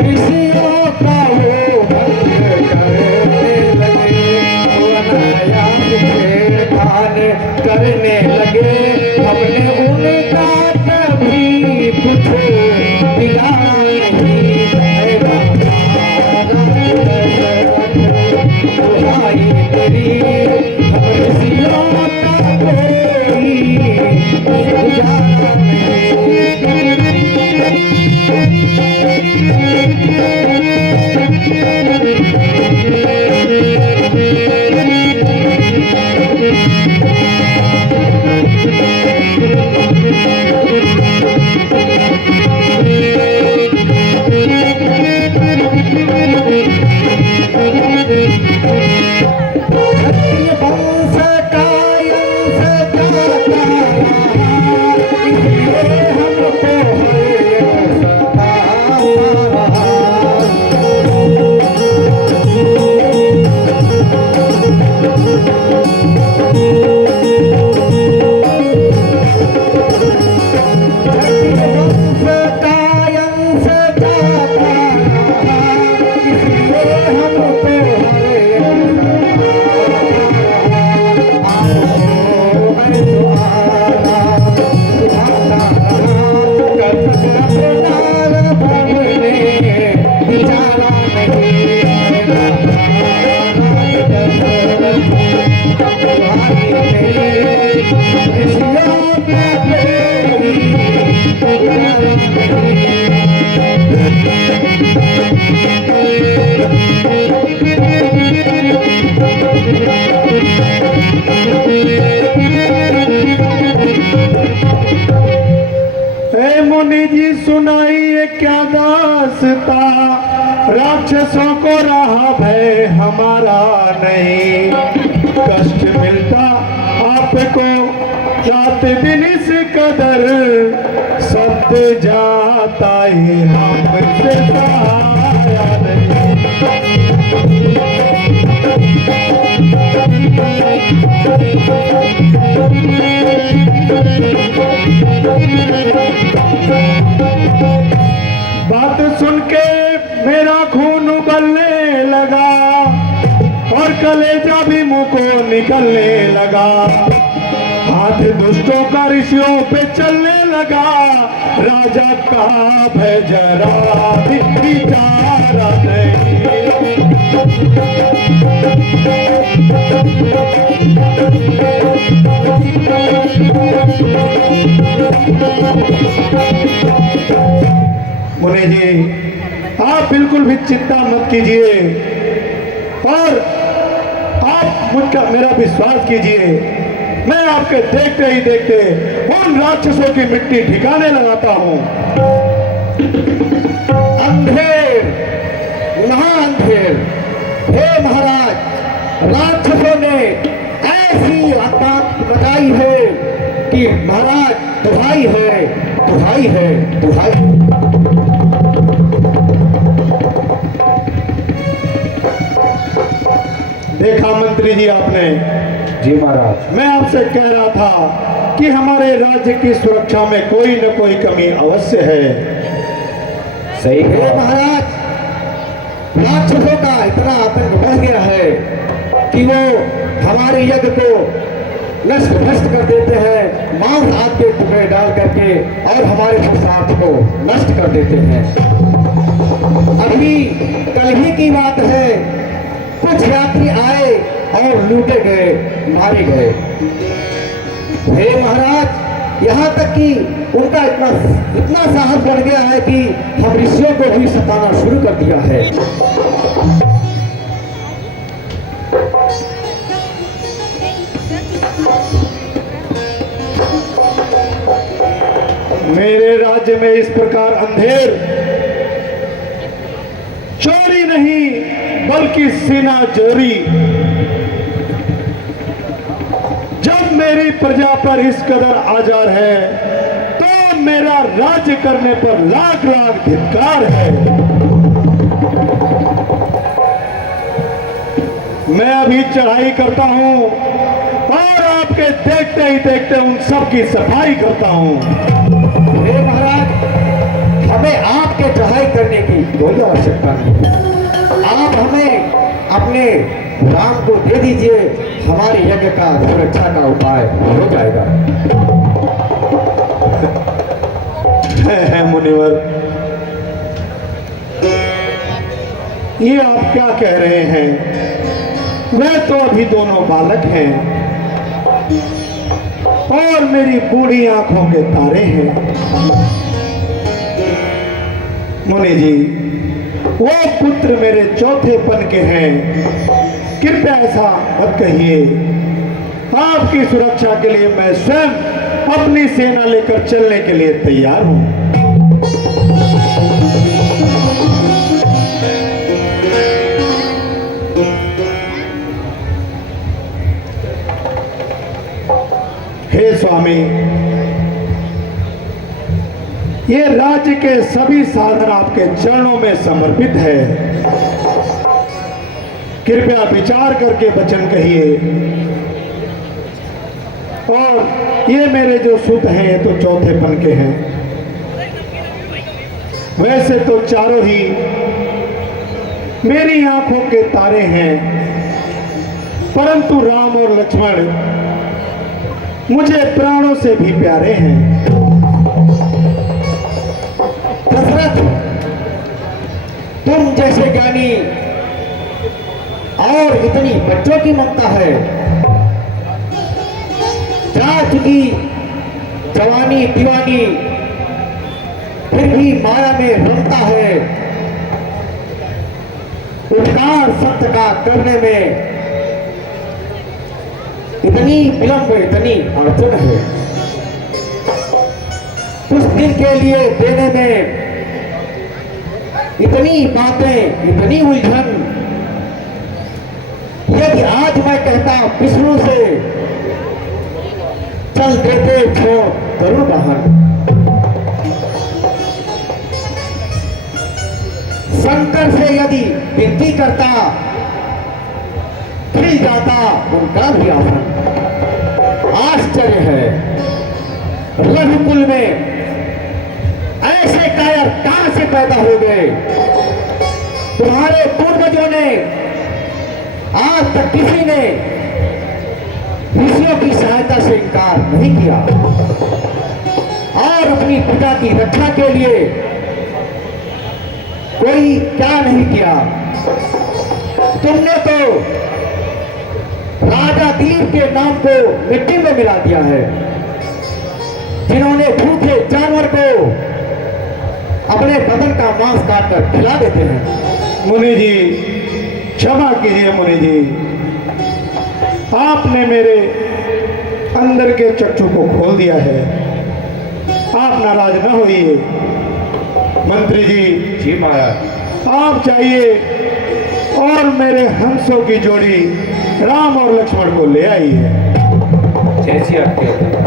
ऋषियों का वो भंग करने लगे, अनायास छेड़खान करने लगे। हमने उनका कभी कुछ बिगाड़ा नहीं, ऐ दुहाई तेरी हम ऋषियों का कोई गुजारा मुनि जी सुनाइए क्या दास्ता, राक्षसों को रहा भय हमारा नहीं, कष्ट मिलता आपको रात दिन इस कदर, सत्य जाता ही हमसे सहारा नहीं। बात सुन के मेरा खून उबलने लगा और कलेजा भी मुंह को निकलने लगा, हाथ दुष्टों का ऋषियों पे चलने लगा, राजा का भय जरा भी विचारा नहीं। मुनि जी आप बिल्कुल भी चिंता मत कीजिए और आप मुझका मेरा विश्वास कीजिए, मैं आपके देखते ही देखते उन राक्षसों की मिट्टी ठिकाने लगाता हूं। अंधेर, महाअंधेर, हे महाराज, राक्षसों ने ऐसी आतंक मचाई है कि महाराज दुहाई है, दुहाई है, दुहाई। देखा मंत्री जी आपने? जी महाराज। मैं आपसे कह रहा था कि हमारे राज्य की सुरक्षा में कोई न कोई कमी अवश्य है। सही है महाराज, राक्षसों का इतना आतंक बढ़ गया है कि वो हमारे यज्ञ को नष्ट भ्रष्ट कर देते हैं, मांस आग के टुकड़े डाल करके और हमारे प्रसाद को नष्ट कर देते हैं। अभी कल ही की बात है, कुछ यात्री आए और लूटे गए, मारे गए। हे महाराज, यहाँ तक कि उनका इतना साहस बढ़ गया है कि हम ऋषियों को भी सताना शुरू कर दिया है। मेरे राज्य में इस प्रकार अंधेर चोरी नहीं बल्कि सीना चोरी, जब मेरी प्रजा पर इस कदर आजार है तो मेरा राज्य करने पर लाख लाख धिक्कार है। मैं अभी चढ़ाई करता हूं और आपके देखते ही देखते उन सब की सफाई करता हूं। हे महाराज, हमें आपके चढ़ाई करने की कोई हमें राम को दे दीजिए, हमारे यज्ञ का सुरक्षा का उपाय हो जाएगा। है मुनिवर, ये आप क्या कह रहे हैं? वह तो अभी दोनों बालक हैं और मेरी बूढ़ी आंखों के तारे हैं। मुनि जी, वो पुत्र मेरे चौथेपन के हैं, कृपया ऐसा मत कहिए। आपकी सुरक्षा के लिए मैं स्वयं अपनी सेना लेकर चलने के लिए तैयार हूं। हे स्वामी, ये राज्य के सभी साधन आपके चरणों में समर्पित है। कृपया विचार करके वचन कहिए। और ये मेरे जो सुत हैं ये तो चौथेपन के हैं। वैसे तो चारों ही मेरी आंखों के तारे हैं, परंतु राम और लक्ष्मण मुझे प्राणों से भी प्यारे हैं। दशरथ, तुम जैसे ज्ञानी और इतनी बच्चों की ममता है, जा चुकी जवानी दीवानी फिर भी माया में रमता है। उपकार सत्य का करने में इतनी विलंब, इतनी अड़चन है। कुछ दिन के लिए देने में इतनी बातें, इतनी उलझन। यदि आज मैं कहता विष्णु से चल देते छोड़ जरूर बहन, शंकर से यदि विनती करता खिल जाता उनका भी आसन। आश्चर्य है, रघुकुल में ऐसे कायर कहां से पैदा हो गए? तुम्हारे पूर्वजों ने आज तक किसी ने ऋषियों की सहायता से इनकार नहीं किया और अपनी पिता की रक्षा के लिए कोई क्या नहीं किया। तुमने तो राजा दिलीप के नाम को मिट्टी में मिला दिया है, जिन्होंने भूखे जानवर को अपने बदन का मांस काटकर खिला देते हैं। मुनि जी क्षमा कीजिए। मुनि जी, आपने मेरे अंदर के चक्षु को खोल दिया है, आप नाराज न होइए। मंत्री जी, जी महाराज। आप चाहिए और मेरे हंसों की जोड़ी राम और लक्ष्मण को ले आइए। जैसी आपकी आज्ञा।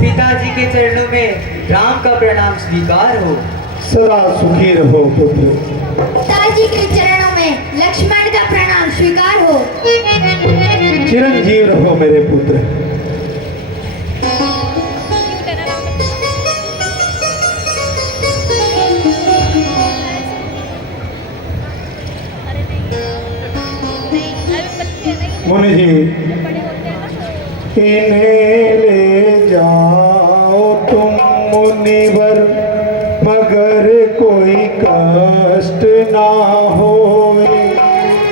पिताजी के चरणों में राम का प्रणाम स्वीकार हो। सदा सुखी रहो पुत्र। पिताजी के चरणों में लक्ष्मण का प्रणाम स्वीकार हो। चिरंजीव रहो मेरे पुत्र। मुनि जी, इन्हें ले जाओ तुम मुनिवर, मगर कोई कष्ट ना होवे,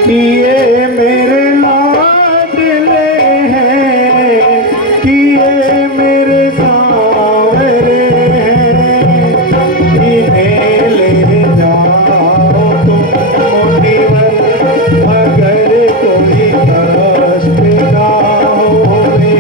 कि ये मेरे लाडले हैं, कि ये मेरे सांवरे हैं। इन्हें ले जाओ तुम मुनिवर, मगर कोई कष्ट ना होवे,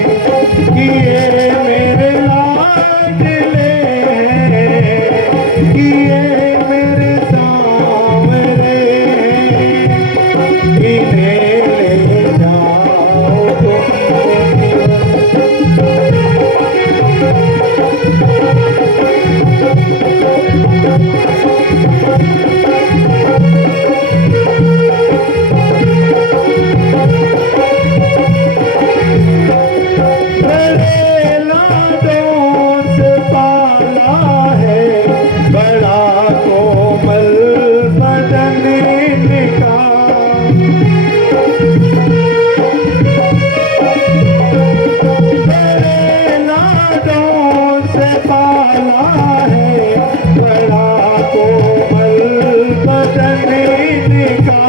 हाथों से पाला है, बड़ा कोमल बदन इनका,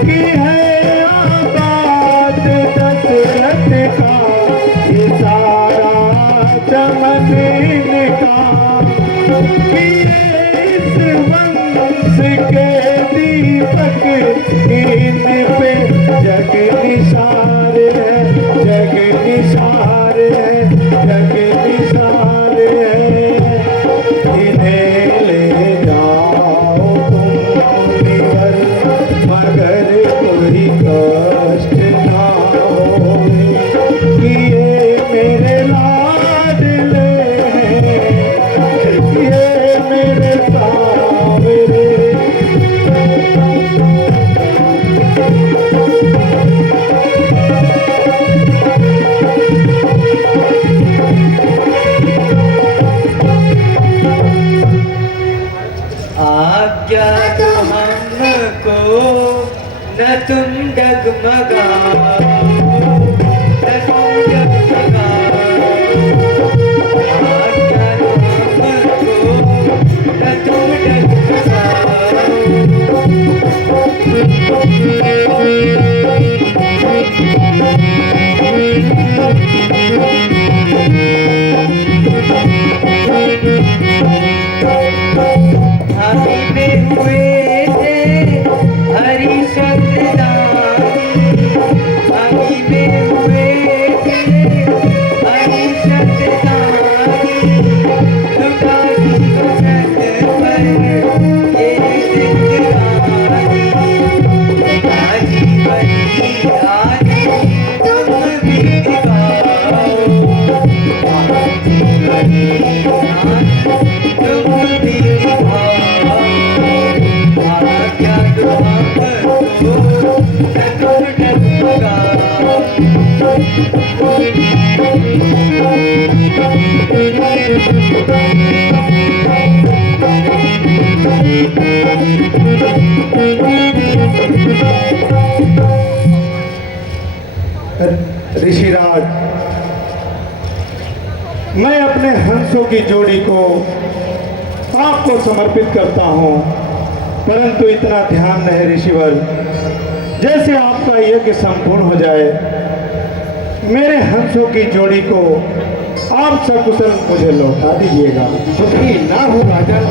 की है आबाद दशरथ का, ये सारा चमन इनका, कि इस वंश के दीपक इन पे जग निसार है, जग निसार है, जग निसार है। इन्हें ले जाओ तुम निवर, मगर कोई कष्ट ना होए, कि ये मेरे लाडले हैं, ये मेरे सावरे। आज्ञा दो हमको, न तुम डगमगाओ, न तुम डगमगाओ। आज्ञा दो हमको, न तुम हरि में हुए थे हरिश्चंद्र दानी, हरि में हुए थे हरिश्चंद्र दानी, लुटा दी वचन पर ये जिंदगानी, आजी बनी आजी तुम भी गाओ, आजी बनी आजी तुम भी गाओ। आज्ञा दो हमको, न तुम डगमगाओ। ऋषिराज, मैं अपने हंसों की जोड़ी को आपको समर्पित करता हूँ, परंतु इतना ध्यान रहे ऋषिवर, जैसे आपका यज्ञ संपूर्ण हो जाए, मेरे हंसों की जोड़ी को आप सकुशल मुझे लौटा दीजिएगा। कुछ भी ना हो राजन,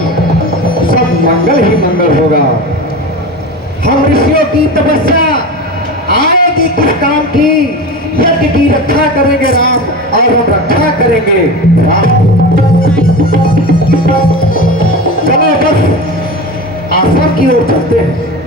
सब मंगल ही मंगल होगा। हम ऋषियों की तपस्या आएगी किस काम की, यज्ञ की रक्षा करेंगे राम, और हम रक्षा करेंगे राम। चलो बस आश्रम की ओर चलते हैं।